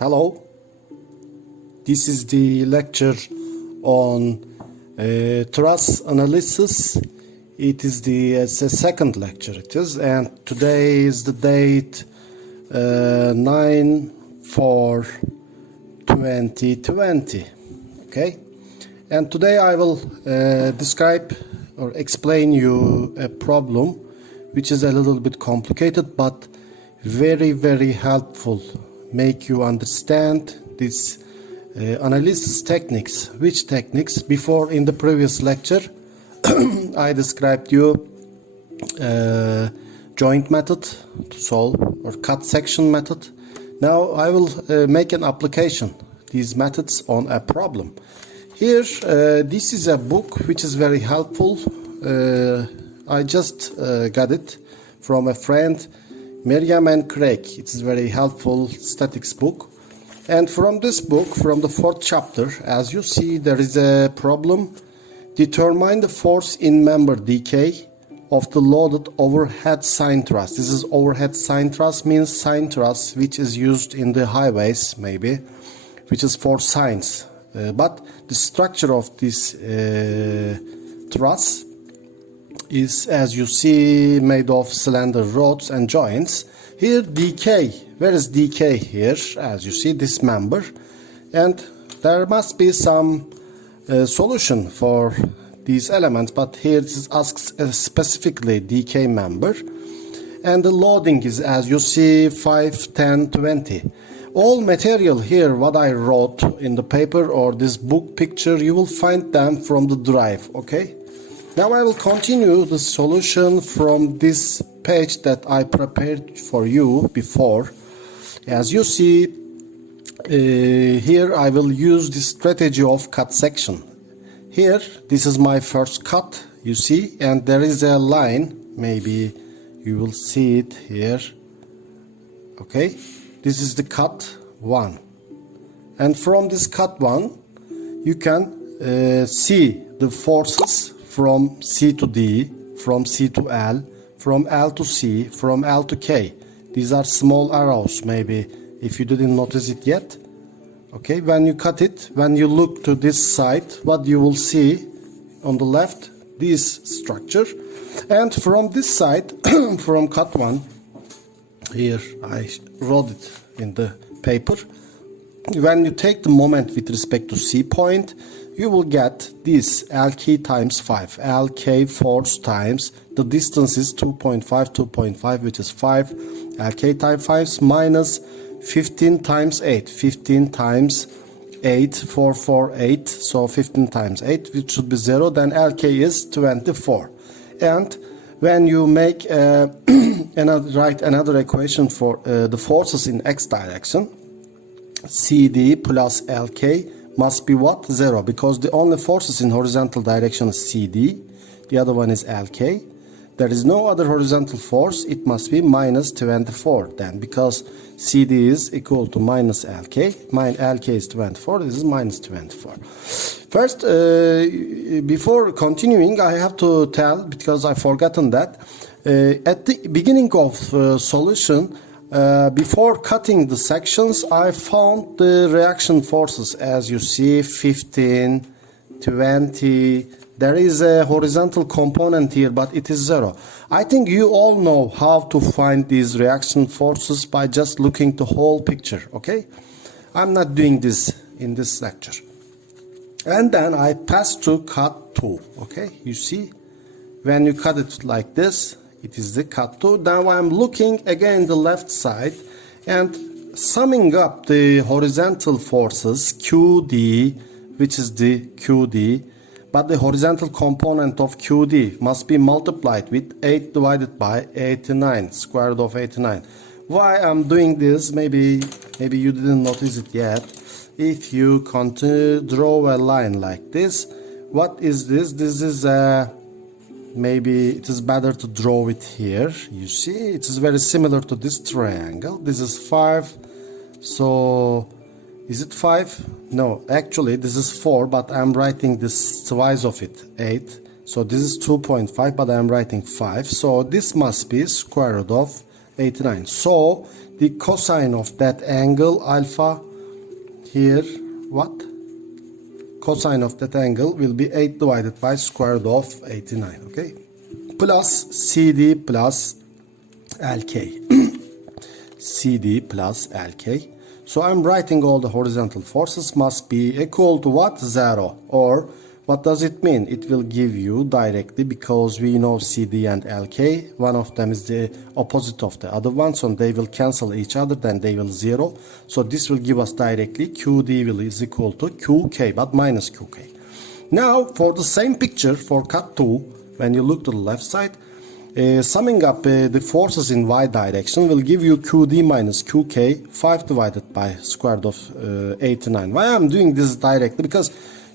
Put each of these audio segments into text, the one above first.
Hello, this is the lecture on truss analysis. It is it's a second lecture it is, and today is the date 9/4/2020. Okay, and today I will describe or explain you a problem which is a little bit complicated but very helpful, make you understand this analysis techniques. Which techniques? Before, in the previous lecture I described you joint method to solve, or cut section method. Now I will make an application these methods on a problem. Here this is a book which is very helpful. I just got it from a friend, Miriam and Craig. It's a very helpful statics book. And from this book, from the 4th chapter, as you see, there is a problem. Determine the force in member dk of the loaded overhead sign truss. This is overhead sign truss, means sign truss which is used in the highways, maybe, which is for signs. But the structure of this truss is, as you see, made of cylinder rods and joints. Here dk, where is dk here? As you see, this member, and there must be some solution for these elements, but here it asks specifically dk member, and the loading is, as you see, 5, 10, 20. All material here, what I wrote in the paper or this book picture, you will find them from the drive. Okay, now I will continue the solution from this page that I prepared for you before. As you see, here I will use the strategy of cut section. Here, this is my first cut, you see, and there is a line, maybe you will see it here. Okay, this is the cut 1, and from this cut 1 you can see the forces from C to D, from C to L, from L to C, from L to K. These are small arrows, maybe if you didn't notice it yet. Okay, when you cut it, when you look to this side, what you will see on the left, this structure. And from this side, from cut 1, here I wrote it in the paper. When you take the moment with respect to C point, you will get this LK times 5, LK force times the distance is 2.5, which is 5, LK times 5 minus 15 times 8, 15 times 8, 4, 4, 8, so 15 times 8, which should be 0, then LK is 24. And when you make write another equation for the forces in x direction, CD plus LK must be what? 0, because the only forces in horizontal direction is CD, the other one is LK. There is no other horizontal force, it must be minus 24 then, because CD is equal to minus LK. My LK is 24, this is minus 24. First, before continuing, I have to tell, because I've forgotten that, at the beginning of solution, before cutting the sections, I found the reaction forces, as you see, 15, 20. There is a horizontal component here, but it is 0. I think you all know how to find these reaction forces by just looking the whole picture, okay? I'm not doing this in this lecture. And then I pass to cut 2, okay? You see, when you cut it like this, it is the cut 2. Now I'm looking again the left side and summing up the horizontal forces QD, which is the QD, but the horizontal component of QD must be multiplied with 8 divided by 89, square root of 89. Why I'm doing this, maybe you didn't notice it yet. If you continue draw a line like this, what is this? This is maybe it is better to draw it here. You see, it is very similar to this triangle. This is 5, so is it 5? No, actually this is 4, but I'm writing this twice of it, 8. So this is 2.5, but I'm writing 5. So this must be square root of 89. So the cosine of that angle alpha here what? Cosine of that angle will be 8 divided by square root of 89, okay? Plus CD plus LK. CD plus LK. So I'm writing all the horizontal forces must be equal to what? 0. Or what does it mean? It will give you directly, because we know CD and LK, one of them is the opposite of the other one, so they will cancel each other, then they will 0. So this will give us directly QD will is equal to QK, but minus QK. Now for the same picture for cut 2, when you look to the left side, summing up the forces in y direction will give you QD minus QK, 5 divided by square root of 89. Why I'm doing this directly? Because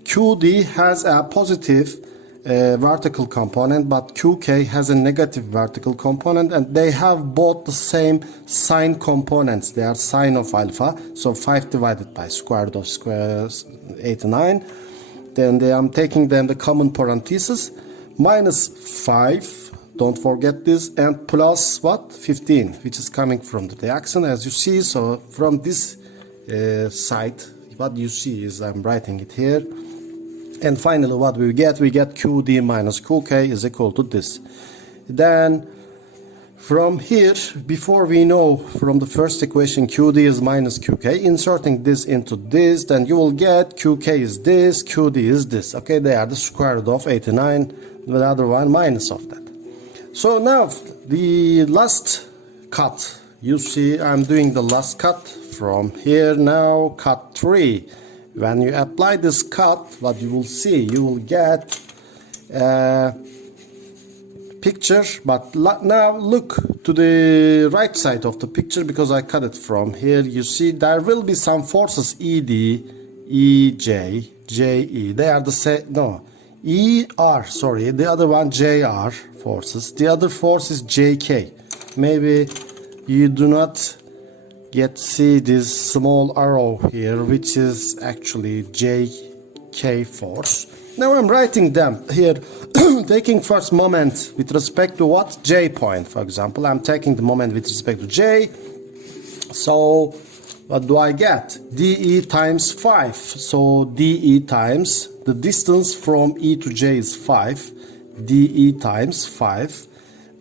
QD has a positive vertical component, but QK has a negative vertical component, and they have both the same sine components. They are sine of alpha, so 5 divided by square root of 89. Then I'm taking them the common parenthesis, minus 5, don't forget this, and plus what? 15, which is coming from the reaction, as you see. So from this side, what you see is I'm writing it here. And finally what we get QD minus QK is equal to this. Then from here, before we know from the first equation QD is minus QK, inserting this into this, then you will get QK is this, QD is this. Okay, they are the square root of 89, the other one minus of that. So now the last cut, you see I'm doing the last cut from here. Now cut 3. When you apply this cut, what you will see, you will get a picture, but now look to the right side of the picture, because I cut it from here. You see there will be some forces ED, EJ, JE. They are the same, no, ER, sorry, the other one JR forces. The other force is JK. Maybe you do not see this small arrow here, which is actually JK force. Now I'm writing them here, taking first moment with respect to what? J point, for example. I'm taking the moment with respect to J. So what do I get? DE times 5. So DE times, the distance from E to J is 5. DE times 5.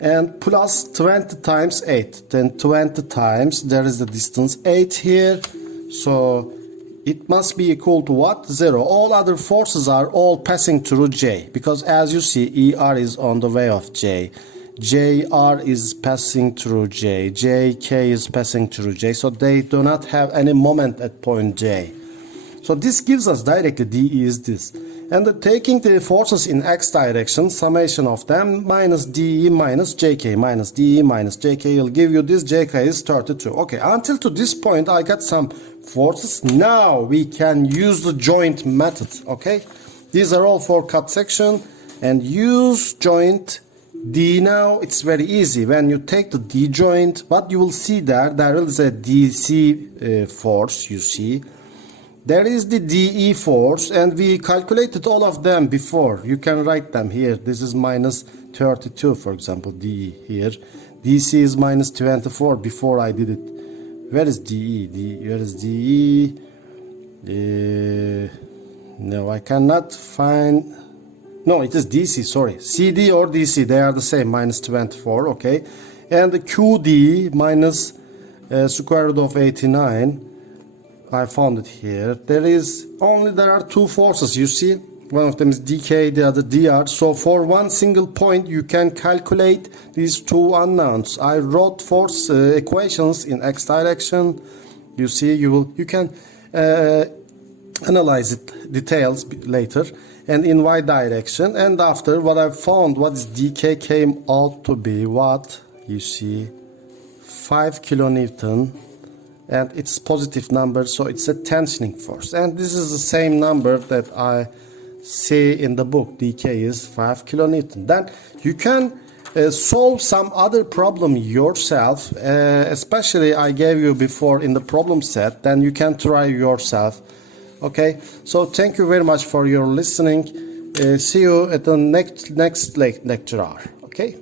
And plus 20 times 8, then 20 times, there is the distance 8 here, so it must be equal to what? 0. All other forces are all passing through J, because as you see, ER is on the way of J, JR is passing through J, JK is passing through J, so they do not have any moment at point J. So this gives us directly DE is this. And taking the forces in x direction, summation of them, minus DE minus JK, minus DE minus JK will give you this. JK is 32. Okay, until to this point I got some forces. Now we can use the joint method. Okay, these are all for cut section, and use joint D. Now it's very easy. When you take the D joint, what you will see there is a DC force, you see. There is the DE force, and we calculated all of them before. You can write them here. This is minus 32, for example, DE here. DC is minus 24 before I did it. Where is DE? Where is DE? No, I cannot find. No, it is DC, sorry. CD or DC, they are the same, minus 24, okay. And the QD minus square root of 89. I found it here. There are two forces, you see. One of them is DK, the other DR. So for one single point you can calculate these two unknowns. I wrote force equations in x direction. You see, you can analyze it details later, and in y direction. And after what I found, what is DK came out to be what? You see, 5 kilonewton. And it's positive number, so it's a tensioning force, and this is the same number that I see in the book. DK is 5 kilonewton. Then you can solve some other problem yourself, especially I gave you before in the problem set. Then you can try yourself. Okay, so thank you very much for your listening. See you at the next lecture hour. Okay.